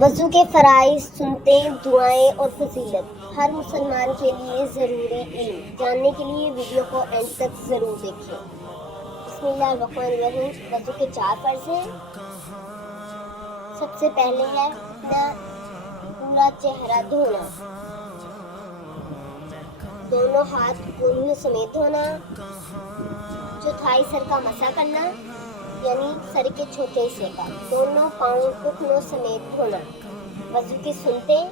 وضو کے فرائض، سنتیں، دعائیں اور فضیلت ہر مسلمان کے لیے ضروری علم جاننے کے لیے ویڈیو کو اینڈ تک ضرور دیکھیں۔ بسم اللہ الرحمن الرحیم۔ وضو کے 4 فرض ہیں۔ سب سے پہلے ہے اپنا پورا چہرہ دھونا، دونوں ہاتھ انگلیوں سمیت دھونا، چوتھائی سر کا مسح کرنا یعنی سر کے چھوٹے حصے کا، دونوں پاؤں گھٹنوں سمیت دھونا۔ وضو کی سنتیں،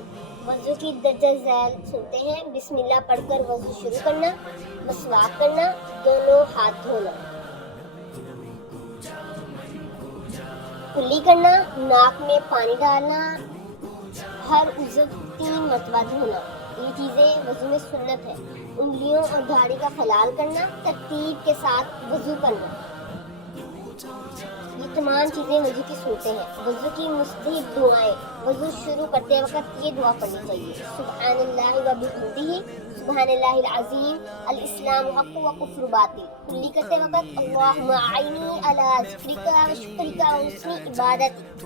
وضو کی درجہ ذیل سنتیں ہیں: بسم اللہ پڑھ کر وضو شروع کرنا، مسواک کرنا، دونوں ہاتھ دھونا، کلی کرنا، ناک میں پانی ڈالنا، ہر عضو 3 مرتبہ دھونا۔ یہ چیزیں وضو میں سنت ہے۔ انگلیوں اور داڑھی کا خلال کرنا، ترتیب کے ساتھ وضو کرنا، یہ تمام چیزیں وضو کی سنتیں ہیں۔ وضو کی مستحب دعائیں: وضو شروع کرتے وقت یہ دعا پڑھنی چاہیے: سبحان اللہ و بحمدہ، سبحان اللہ العظیم، الاسلام حق و کفر باطل۔ کلی کرتے وقت: اللہم اعنی علی ذکرک و شکرک و حسن عبادتک۔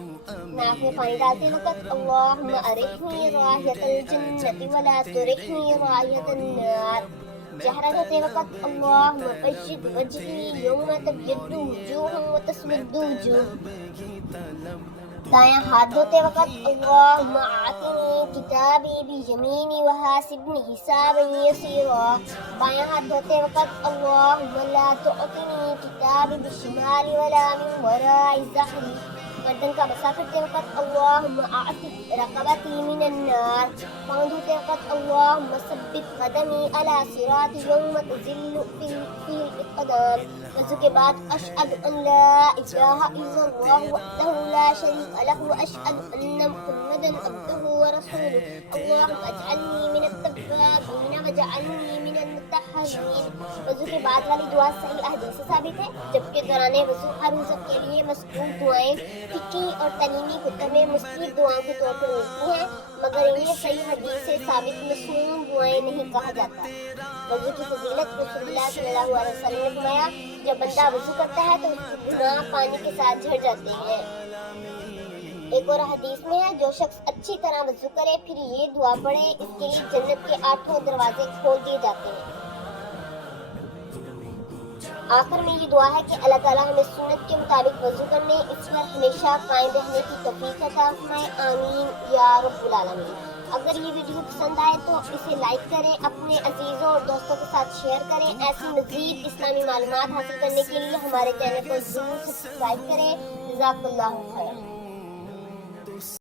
ناک میں پانی ڈالتے وقت: اللہم ارحنی رائحۃ الجنۃ ولا ترحنی رائحۃ النار۔ چہرہ دھوتے وقت: اللہم بیض وجہی یوم تبیض وجوہ و تسود وجوہ۔ دایاں ہاتھ دھوتے وقت: اللہم اعطنی کتابی بیمینی وحاسبنی حسابا یسیرا۔ بایاں ہاتھ دھوتے وقت: اللہم لا تعطنی کتابی بشمالی ولا من وراء ظہری۔ گردن کا مسح کرتے وقت: اللہم اعتق رقبتی من النار۔ پاؤں دھوتے وقت: اللہم ثبت قدمی علی صراط یوم تزل فیہ الاقدام۔ وضو کے بعد: اشہد ان لا الہ الا اللہ وحدہ لا شریک لہ واشہد ان محمدا عبدہ ورسولہ۔ اللہم اجعلنی من التوابین واجعلنی من المتطہرین۔ وضو کے بعد والی دعا صحیح احادیث سے ثابت ہے، جبکہ دوران وضو ہر عضو کے لیے مذکور دعائیں فقہی اور تعلیمی کتب میں مستحب دعاؤں کے طور پر ملتی ہیں، مگر انہیں صحیح حدیث سے ثابت مسنون دعائیں نہیں کہا جاتا۔ وضو کی فضیلت: رسول اللہ صلی اللہ علیہ وسلم نے فرمایا: جب بندہ وضو کرتا ہے تو اس کے گناہ پانی کے ساتھ جھڑ جاتے ہیں۔ ایک اور حدیث میں ہے: جو شخص اچھی طرح وضو کرے پھر یہ دعا پڑھے، اس کے لیے جنت کے 8 دروازے کھول دیے جاتے ہیں۔ آخر میں یہ دعا ہے کہ اللہ تعالیٰ ہمیں سنت کے مطابق وضو کرنے، اس پر ہمیشہ قائم رہنے کی توفیق عطا فرمائے، آمین یا رب العالمین۔ اگر یہ ویڈیو پسند آئے تو اسے لائک کریں، اپنے عزیزوں اور دوستوں کے ساتھ شیئر کریں۔ ایسی مزید اسلامی معلومات حاصل کرنے کے لیے ہمارے چینل کو ضرور سبسکرائب کریں۔ جزاک اللہ خیر۔